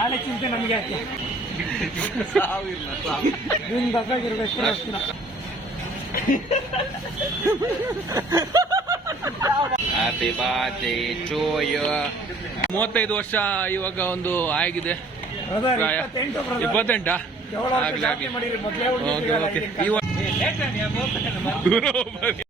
ನಾಳೆ ಚಿಂತೆ ನಮಗೆ ಯಾಕೆ? ನಿಮ್ ದಸಾಗಿರ್ಬೇಕು ಅಷ್ಟಿನ ಹ್ಯಾಪಿ ಬರ್ತ್ಡೇ ಟು ಯು ಮೂವತ್ತೈದು ವರ್ಷ ಇವಾಗ ಒಂದು ಆಗಿದೆ. ಇಪ್ಪತ್ತೆಂಟು ಆಗ್ಲಿ ಆಗ್ಲಿ ಮಾಡಿರಿ ಮೊದಲೇ ಓಕೆ ಓಕೆ.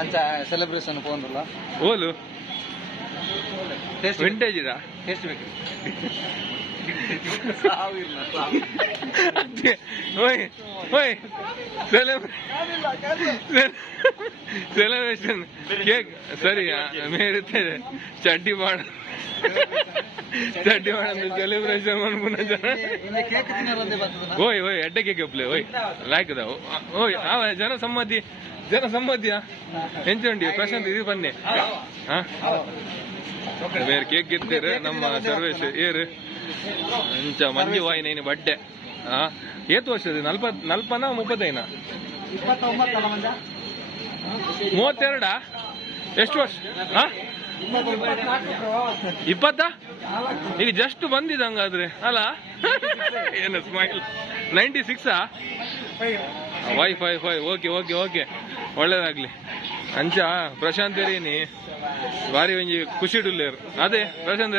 ಅಂಚ ಸೆಲೆಬ್ರೇಷನ್ ಪೋನ್ರಲ್ಲ ಓಲು ಟೇಸ್ಟ್ ವಿಂಟೇಜ್ ಇದಾ? ಟೇಸ್ಟ್ ಬೇಕು. ಓಯ್ ಓಯ್ ಸೆಲೆಬ್ರೇಷನ್ ಕೇಕ್ ಸರಿ ಇರುತ್ತೆ ಚಡ್ಡಿ ಮಾಡ. ಚಡ್ಡಿ ಮಾಡ ಸೆಲೆಬ್ರೇಷನ್ ಮಾಡ್ಕೊಂಡ ಓಯ್ ಓಯ್ ಎಡ್ಡೆ ಕೇಕ್ ಒಪ್ಲೆ ಓಯ್. ಲಾಯ್ಕದ ಓಯ್ ಅವ ಜನ ಸಮ್ಮತಿ. ಜನ ಸಮ್ಮತಿಯ ಎಂಚುಂಡಿ ಪ್ರಶಾಂತ್ ಇದು ಬನ್ನಿ. ಬೇರೆ ಕೇಕ್ ಗೆದ್ದೀರ ನಮ್ಮ ಸರ್ವೇಶ್ ಏರು. ಅಂಚ ಮಂಜು ವಾಯಿನೇನು ಬಡ್ಡೆ ಹಾ? ಏತು ವರ್ಷದ ನಲ್ಪ ನಲ್ಪನ ಮುಪ್ಪತ್ತೈನ ಮೂವತ್ತೆರಡಾ? ಎಷ್ಟು ವರ್ಷ? ಇಪ್ಪತ್ತ? ಈಗ ಜಸ್ಟ್ ಬಂದಿದೆ ಹಂಗಾದ್ರೆ ಅಲ್ಲ ಏನು ಸ್ಮೈಲ್ ನೈಂಟಿ ಸಿಕ್ಸಾ ವೈ ಫೈ ಫೈ ಓಕೆ ಓಕೆ ಓಕೆ ಒಳ್ಳೇದಾಗ್ಲಿ. ಅಂಚ ಪ್ರಶಾಂತ್ ಇರೀನಿ ಬಾರಿ ಒಂಜಿ ಖುಷಿ ಡುಲ್ಲೇರು ಅದೇ ಪ್ರಶಾಂತ್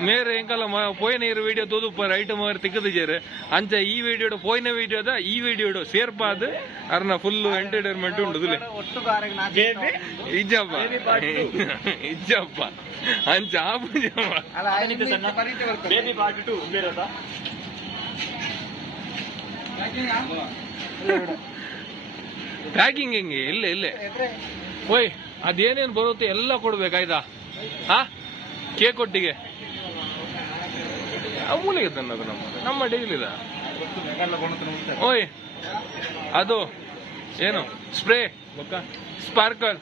ಮೇರೆ ಎಂಕಲ್ಲ ಪೋಯಿನ ಇರೋ ವಿಡಿಯೋ ತೋದು ರೈಟ್ ಐಟಮ್ ಅವರು ತಿಕ್ಕದಿಜೇರು ಅಂಚ ಈ ವಿಡಿಯೋಡು ಪೋಯಿನ ವಿಡಿಯೋದ ಈ ವಿಡಿಯೋಡು ಸೇರ್ಪಾದ್ ಅರ್ನ ಫುಲ್ ಎಂಟರ್ಟೈನ್ಮೆಂಟ್ ಉಂಟು ಇಜ್ಜಪ್ಪ. ಇಜ್ಜಪ್ಪ. ಅಂಚ ಆಪುಜಮ್ಮ ಅಲ್ಲ ಆಯ್ತು ಪರಿಚಯ ಬರ್ತದೆ ಪ್ಯಾಕಿಂಗ್ ಹೆಂಗೆ? ಇಲ್ಲೇ ಇಲ್ಲೇ. ಓಯ್ ಅದೇನೇನು ಬರುತ್ತೆ ಎಲ್ಲ ಕೊಡ್ಬೇಕಾಯ್ತಾ ಹಾ ಕೇಕ್ ಒಟ್ಟಿಗೆ. ಅಮೂಲಿಗೆ ತನ್ನದು ನಮ್ಮ ನಮ್ಮ ಡೈಲಿದ ಓಯ್ ಅದು ಏನು? ಸ್ಪ್ರೇ ಸ್ಪಾರ್ಕಲ್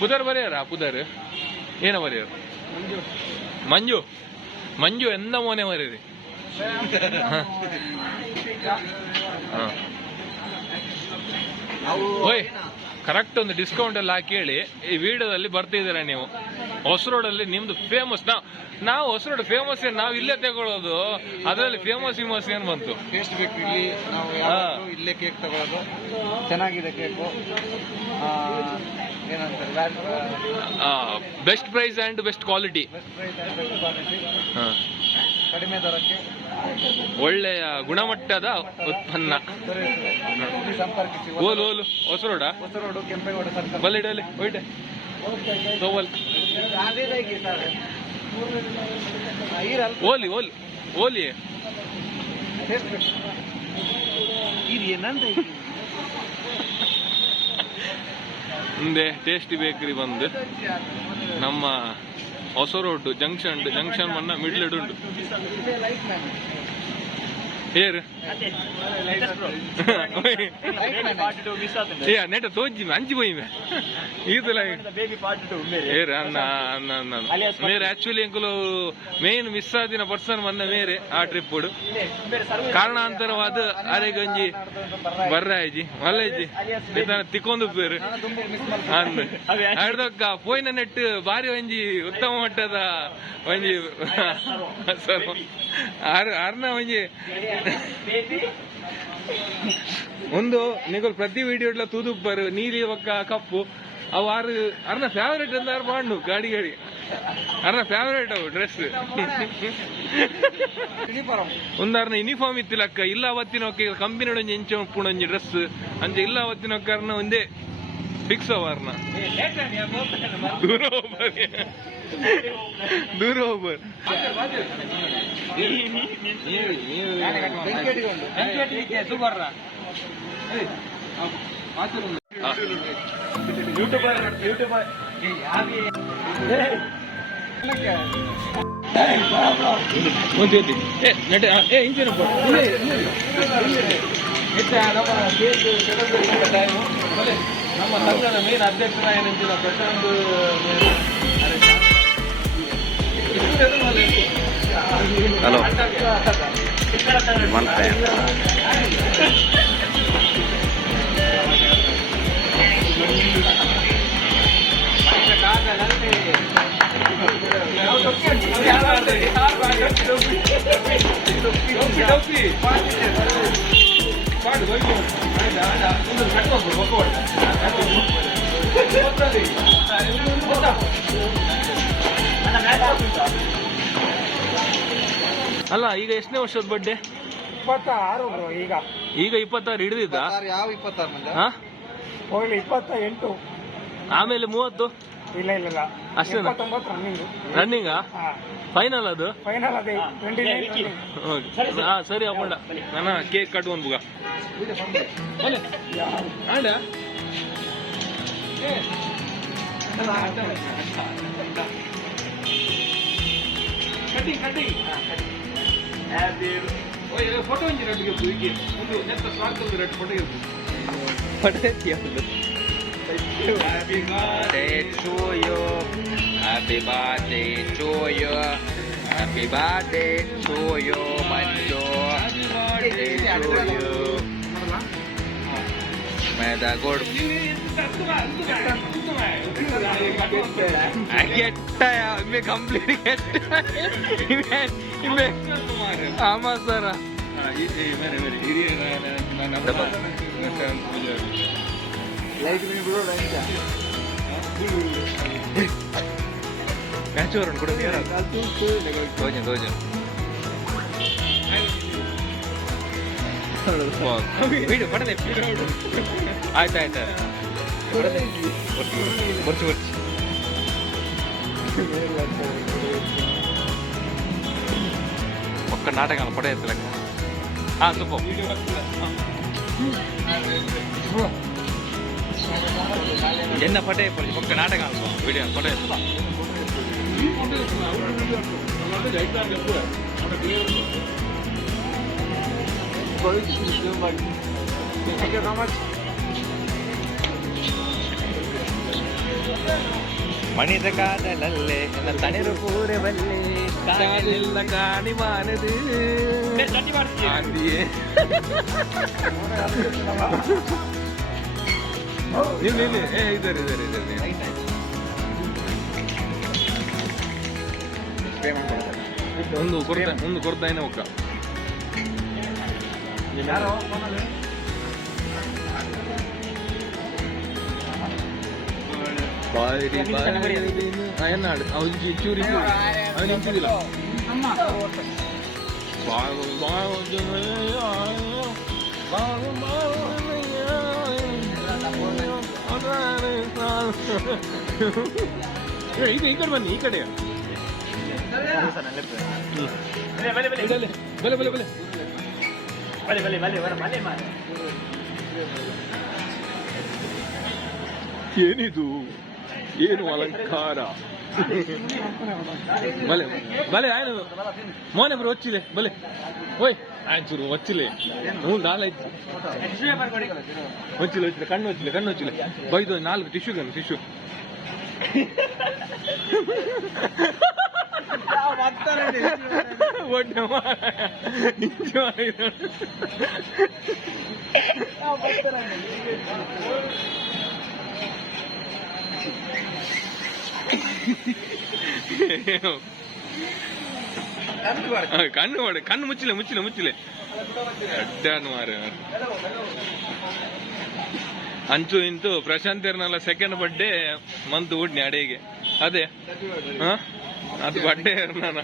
ಪುದರ್ ಬರೆಯಾರ ಪುದರ್? ಏನ ಬರೆಯರು ಮಂಜು. ಮಂಜು. ಎಂದ ಮೋನೆ ಮರೀರಿ ಓಯ್ ಕರೆಕ್ಟ್ ಒಂದು ಡಿಸ್ಕೌಂಟ್ ಎಲ್ಲ ಹಾಕಿ ಹೇಳಿ. ಈ ವಿಡಿಯೋದಲ್ಲಿ ಬರ್ತಿದ್ದೀರ ನೀವು? ಹೊಸ ರೋಡಲ್ಲಿ ನಿಮ್ದು ಫೇಮಸ್ ನಾವು ನಾವು ಹೊಸ ರೋಡ್ ಫೇಮಸ್ ಏನು ನಾವು ಇಲ್ಲೇ ತಗೊಳ್ಳೋದು ಅದರಲ್ಲಿ ಫೇಮಸ್ ಫೇಮಸ್ ಏನು ಬಂತು? ಟೇಸ್ಟ್ ಬೇಕು ಇಲ್ಲಿ. ನಾವು ಯಾವಾಗ್ಲೂ ಇಲ್ಲೇ ಕೇಕ್ ತಗೊಳ್ಳೋದು ಚೆನ್ನಾಗಿದೆ ಕೇಕು ಏನಂತಾರೆ best price and best quality best price best quality ಕಡಿಮೆ ದರಕ್ಕೆ. ಒಳ್ಳೆಯ ಗುಣಮಟ್ಟದ ಉತ್ಪನ್ನ. ಓಲು ಓಲು ಹೊಸ ರೋಡ ಹೊಸ ರೋಡು ಕೆಂಪೇಗೌಡ ಸರ್ಕಲ್ ಬಲ್ಲಿಡಲಿ ತೋವಲ್ ಓಲಿ ಓಲಿ ಓಲಿ. ಇದು ಏನಂತ ಮುಂದೆ ಟೇಸ್ಟಿ ಬೇಕರಿ ಬಂದು ನಮ್ಮ ಹೊಸ ರೋಡ್ ಜಂಕ್ಷನ್ ಜಂಕ್ಷನ್ ಮನ್ನ ಮಿಡ್ಲೆಡ್ ಉಂಟು. ಏ ನೆಟ ತೋಜಿ ಅಂಜಿ పోయి ಈತಲ ಏರು ಅನ್ನ ಅನ್ನ ಅನ್ನ ಮೇರೆ ಆಕ್ಚುಲಿ ಅಂಕುಲು ಮೇನ್ ಮಿಸ್ ಆದಿನ ಪರ್ಸನ್ ಮನ್ನ ಮೇರೆ ಆ ಟ್ರಿಪ್ ಕಾರಣಾಂತರವಾದ ಆರೆಗೊಂಜಿ ಬರ್ರಾಯ್ಜಿ ಮಲ್ಲಜ್ಜಿ ಇತನ ತಿಕ್ಕೊಂಡು ಬೇರು ಅಂದ್. ಪೋಯಿನ ನೆಟ್ ಬಾರಿ ಒಂಜಿ ಉತ್ತಮ ಮಟ್ಟದ ಒಂಜಿ ಆರ್ನ ಒಂಜಿ ಒಂದು ನಿಗಲ್ ಪ್ರತಿ ವಿಡಿಯೋ ತೂದು ಬರು ನೀಲಿ ಒಕ್ಕ ಕಪ್ಪು ಅವು ಆರು ಅರ್ನ ಫೇವರೇಟ್ ಅಂತ ಆರು ಮಾಡು ಗಾಡಿ ಗಾಡಿ. ಅರ್ನ ಫೇವರೇಟ್ ಅವು ಡ್ರೆಸ್ ಯೂನಿಫಾರ್ಮ್ ಒಂದಾರ್ನ ಯೂನಿಫಾರ್ಮ್ ಇತ್ತಿಲಕ್ಕ ಇಲ್ಲ ಅವತ್ತಿನ ಒಕ್ಕ ಕಂಪನಿ ಒಂಜಿ ಎಂಚ ಉಪ್ಪುಣೊಂಜಿ ಡ್ರೆಸ್ ಅಂಚೆ ಇಲ್ಲ ಅವತ್ತಿನ ಒಕ್ಕರ್ನ ಒಂದೇ ಫಿಕ್ಸ್ ದೂರ ಹೋಗ್ಬರಿ ದೂರ ಹೋಗ್ಬರ್ ಬೆಂಕಿ ಅಡಿಗೊಂಡು ಒಂದು ಏ ನಟ ಏ ಇಂಚಿನ ಇತ್ತೆ ನಮ್ಮ ಕೇಕ್ ಸೆಲೆಬ್ರೇಷನ್ ಟೈಮು ಬಲೆ ನಮ್ಮ ಸಂಘದ ಮೇನ್ ಅಧ್ಯಕ್ಷರ ಏನಂತಿಲ್ಲ ಪ್ರಶಾಂತ್ ಹಲೋ ಮಂತೆ ಅಲ್ಲ ಈಗ ಎಷ್ಟನೇ ವರ್ಷದ ಬಡ್ಡೆ ಇಪ್ಪತ್ತಾರು ಬ್ರೋ ಈಗ. ಈಗ ಇಪ್ಪತ್ತಾರು ಹಿಡಿದಿದ್ದ? ಇಪ್ಪತ್ತಾರು ಯಾವ ಇಪ್ಪತ್ತಾರು ಮಂದಿ ಹಾ? ಹೋಗ್ಲಿ ಇಪ್ಪತ್ತ ಎಂಟು ಆಮೇಲೆ ಮೂವತ್ತು? ಇಲ್ಲ ಇಲ್ಲ ಇಲ್ಲ. ಅಷ್ಟೇನಾ? ಇಪ್ಪತ್ತೊಂಬತ್ತು ರನ್ನಿಂಗ್ ರನ್ನಿಂಗಾ ಹಾ. ಫೈನಲ್ ಅದು? ಫೈನಲ್ ಅದೇ ಟ್ವೆಂಟಿ ನೈನ್ ಓಕೆ. ಹಾ ಸರಿ ಅಪ್ಪಣ್ಣ. ನನ್ನ ಕೇಕ್ ಕಟ್ ಒಂದು ಬುಗ ಕಟಿಂಗ್ ಕಟಿಂಗ್ ಫೋಟೋ ಒಂಜಿ ರೆಡ್ ಗೆದ್ದು ಹೀಗೆ ಒಂದು ನೆತ್ತ ಸ್ವಾಗತದ ರೆಡ್ ಫೋಟೋ ಗೆದ್ದು Happy birthday to you Happy birthday to you Happy birthday to you Manju Happy birthday to you मैदा गुड़ I get tired. I'm completely get tired. ஆமா சார் மேட்ச் வரும் கூட கொஞ்சம் கொஞ்சம் ಬರೋಣ ಕೂಡ ತೋಜನ್ ತೋಜನ್ ವಿಡಿಯೋ ಪಡದೆ ಆಯ್ತು ಆಯ್ತು ಬರ್ಚು ಬರ್ಚು ఒక్క నాటకాలు పడేస్తలే going to do my. Thank you so much. மனித காதல் அல்லே என்ன தனிர கூறவல்லே காதலில் காணிமானது ஆண்டியே இல்லை இல்லை ஏ இது ಕೊಡ್ತಾ ಒಂದು ಬಾರಿ ಬಾರಿ ಎನ್ನಾಡು ಅವ್ನಿಗೆ ಚೂರಿ ಅವನಿಗೆ ಚೂರಿಲ್ಲ ಇದು ಈ ಕಡೆ ಬನ್ನಿ ಈ ಕಡೆ ಬಲೆ ಬಲೆ ಬಲ್ಲಿ ಬಲ್ಲಿ ಬಲ್ಲಿ ಬರ ಏನಿದು ಏನು ಅಲಂಕಾರ ಬಲೆ ಬಲೆ ಆಯ್ತು ಮೋನೆ ಬರು ಒಚ್ಚಿಲೆ ಬಲೆ ಓಯ್ ಆಯ್ತು ಒಚ್ಚಿಲೆ ಹ್ಞೂ ನಾಲ್ಕು ಒಚ್ಚಿಲೆ ಒಚ್ಚಿಲೆ ಕಣ್ಣು ಒಚ್ಚಿಲೆ ಕಣ್ಣು ಒಚ್ಚಿಲೆ ಬೈದು ನಾಲ್ಕು ಟಿಶ್ಯೂ ಕಣ್ಣು ಟಿಶ್ಯೂ ಕಣ್ಣು ಮಾಡಿ ಕಣ್ಣು ಮುಚ್ಚಲೆ ಮುಚ್ಚಲೆ ಮುಚ್ಚಿಲ್ಲ. ಅಡ್ಡಾನು ಮಾರ ಅಂಚು ಇಂತು ಪ್ರಶಾಂತ್ ಇರ್ನಲ್ಲ ಸೆಕೆಂಡ್ ಬರ್ಡೇ ಮಂತ್ ಊಡ್ನಿ ಅಡಿಗೆ. ಅದೇ, ಹ? ಅದು ಬಟ್ಟೆ ಇರ್ನಾನ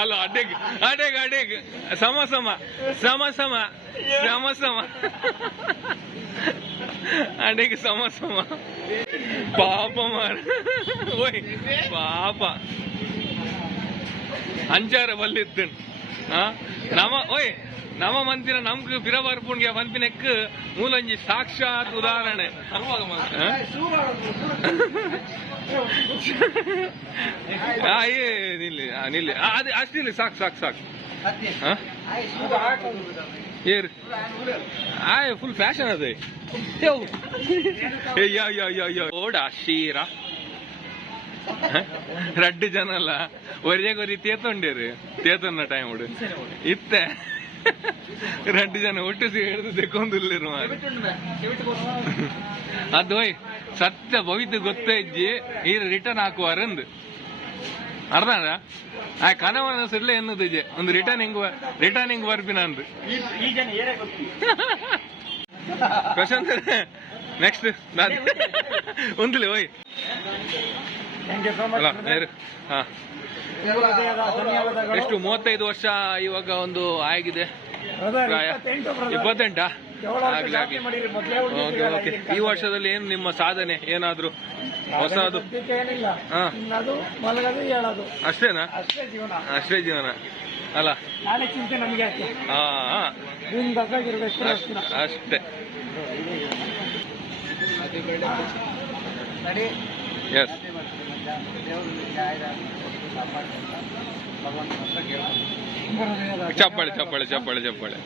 ಅಲ್ಲ, ಅಡ್ಡೆಗ್ ಅಡೆಗ್ ಅಡೆಗ್ ಸಮ ಸಮ ಸಮ ಸಮ ಸಮ ಸಮ. ಅಡೆಗ್ ಸಮ ಸಮ. ಪಾಪ ಮಾರ ಓಯ್, ಪಾಪ. ಅಂಚಾರ ಬಲ್ಲಿದ್ದನ್. ಹಾ ನಮ ಓಯ್ ನಮ ಮಂತಿನ ನಮ್ಗೆ ಪಿರ ಬರ್ಪುಣ್ಗೆ ಪಂಪಿನೆಕ್ ಮೂಲಂಜಿ ಸಾಕ್ಷಾತ್ ಉದಾಹರಣೆ. ಆ? ಆ, ಏ ನಿಲ್ಲಿ ಆ, ನಿಲ್ಲಿ. ಆ, ಅದೇ ಅಷ್ಟಿಲ್ಲ ಸಾಕು ಸಾಕು ಸಾಕು. ಆ? ಏರ್ ಆಯ್ ಫುಲ್ ಫ್ಯಾಷನ್ ಅದೇ. ಓಡ ಶೀರ ರಡ್ಡು ಜನ ಅಲ್ಲ. ಒರಿಜೆ ಕೊರಿ ತೇತೊಂಡೇರು. ತೇತೊನ್ನ ಟೈಮ್ ಉಡು. ರಡ್ಡು ಜನ ಒಟ್ಟು ಹಿಡಿದು ತೆಕ್ಕೊಂದಿಲ್ಲಿರು ಮಾರು ಅದು ಹೋಯ್ ಸತ್ಯ ಭವಿತು ಗೊತ್ತೇ ಇಜ್ಜಿ. ಈ ರಿಟರ್ನ್ ಹಾಕುವಾರಂದು ಅರ್ಧ ಆ ಕನವನ ಸಿರ್ಲೆ ಎನ್ನುದು ಇಜೆ ಒಂದು ರಿಟರ್ನ್ ಹಿಂಗ್ ರಿಟರ್ನ್ ಅಂದು ಈ- ಜನ ಗೊತ್ತು ಪ್ರಶಾಂತ್ ನೆಕ್ಸ್ಟ್ ಒಂದ್ಲಿ ಓಯ್ ಥ್ಯಾಂಕ್ ಯು ಸೋ ಮಚ್ ಹಾ. ಎಷ್ಟು ಮೂವತ್ತೈದು ವರ್ಷ ಇವಾಗ ಒಂದು ಆಗಿದೆ ಇಪ್ಪತ್ತೆಂಟು ಓಕೆ ಓಕೆ. ಈ ವರ್ಷದಲ್ಲಿ ಏನು ನಿಮ್ಮ ಸಾಧನೆ? ಏನಾದ್ರು ಹೊಸದು? ಅಷ್ಟೇನಾ? ಅಷ್ಟೇ ಜೀವನ. ಅಷ್ಟೇ ಜೀವನ. ಅಲ್ಲ. ನಾಳೆ ಚಿಂತೆ ನಮಗೆ ಯಾಕೆ? ಹಾ ಹಾ. ಬಿಂದಾಸಾಗಿರ್ಬೇಕು ಅಷ್ಟ್- ಎಸ್ ದೇವರು ನಿಮ್ಗೆ ಆಯುರಾರೋಗ್ಯ ಕೊಟ್ಟು ಕಾಪಾಡ್ಕೊಂಡ ಭಗವಂತನ ಹತ್ರ ಕೇಳ್ಕೊಂಡು ಚಪ್ಪಾಳೆ ಚಪ್ಪಾಳೆ ಚಪ್ಪಾಳೆ ಚಪ್ಪಾಳೆ